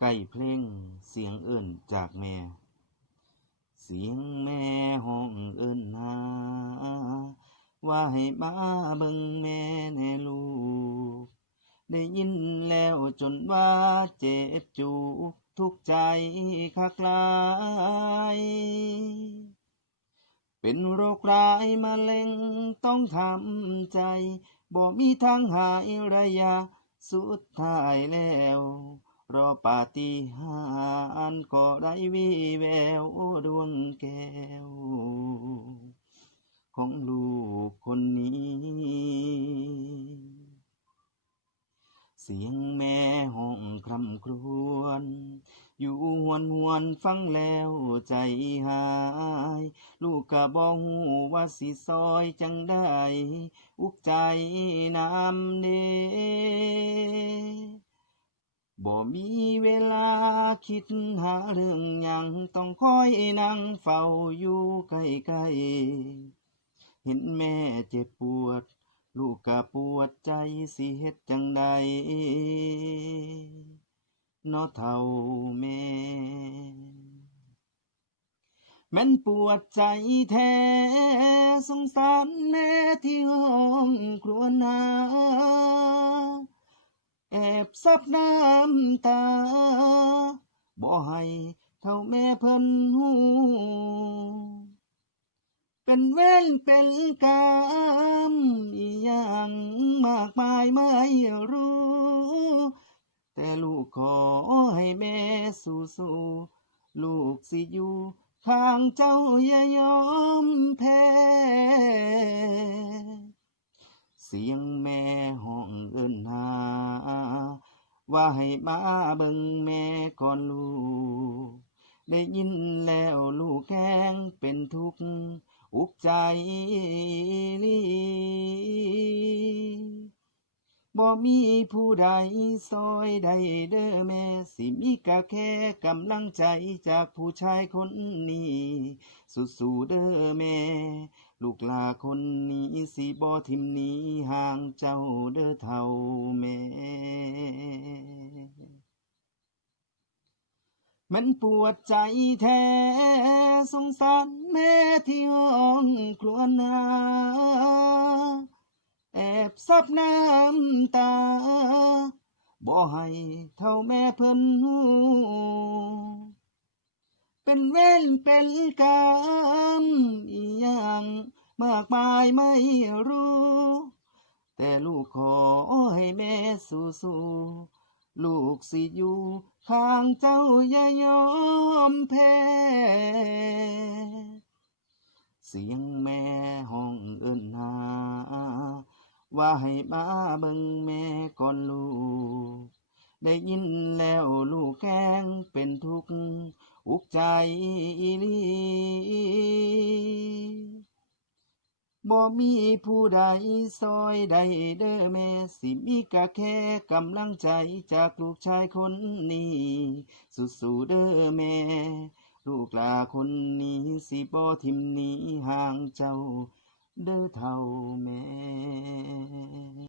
ใกล้เพลงเสียงเอิ่นจากแม่ เสียงแม่ห้องเอิ่นหาว่าให้มาเบิ่งแม่แน่ลูก ได้ยินแล้วจนว่าเจ็บจูกทุกใจคักลาย เป็นโรคร้ายมะเร็งต้องทำใจ บ่มีทางหายระยะสุดท้ายแล้ว พรอปาฏิหาริย์ก็ได้วีแววดวงแก้ว ของลูกคนนี้ เสียงแม่ห้องคร่ำครวญอยู่หวนหวนฟังแล้วใจหาย ลูกก็บ่ฮู้ว่าสิซอยจังได้ อุกใจน้ำเด บ่มีเวลาคิดหาเรื่องหยังต้องคอยนั่งเฝ้าอยู่ใกล้ๆเห็นแม่เจ็บปวด ลูกก็ปวดใจสิเฮ็ดจังใดนาะเท่าแม่แม่นปวดใจแท้สงสารแม่ที่ บซับน้ำตา บ่ให้เท่าแม่เพิ่นหูเป็นเว้นเป็นกรรมอีหยังมากมายไม่รู้ แต่ลูกขอให้แม่สู้ๆลูกสิอยู่ข้างเจ้าอย่ายอมแพ้ เสียงแม่ห้องเอิ้นหา ว่าให้มาเบิ่งแม่ก่อนลูก ได้ยินแล้วลูกแข้งเป็นทุกข์อุกใจลีบ่มีผู้ใดซอยได้เด้อแม่ สิมีกะแค่กำลังใจจากผู้ชายคนนี้ สู้ๆเด้อแม่ ลูกลาคนนี้สิบ่ทิมหนี้ห่างเจ้าเด้อเท่าแม่มันปวดใจแท้สงสารแม่ที่ห้องครวญหาแอบซับน้ำตาบ่ให้เท่าแม่เพิ่นหู เป็นเว้นเป็นกรรมอีหยังมากมายไม่รู้ แต่ลูกขอให้แม่สู้ๆลูกสิอยู่ข้างเจ้าอย่ายอมแพ้เสียงแม่ห้องเอิ้นหา ว่าให้มาเบิ่งแม่ก่อนลูก ได้ยินแล้วลูกแข้งเป็นทุกข์ อุกใจอีลีบ่มีผู้ใดซอยได้เด้อแม่ สิมีกะแค่กำลังใจจากลูกชายคนนี้สู้ๆเด้อแม่ ลูกหลาคนนี้สิบ่ทิมหนี้ห่างเจ้า เด้อเท่าแม่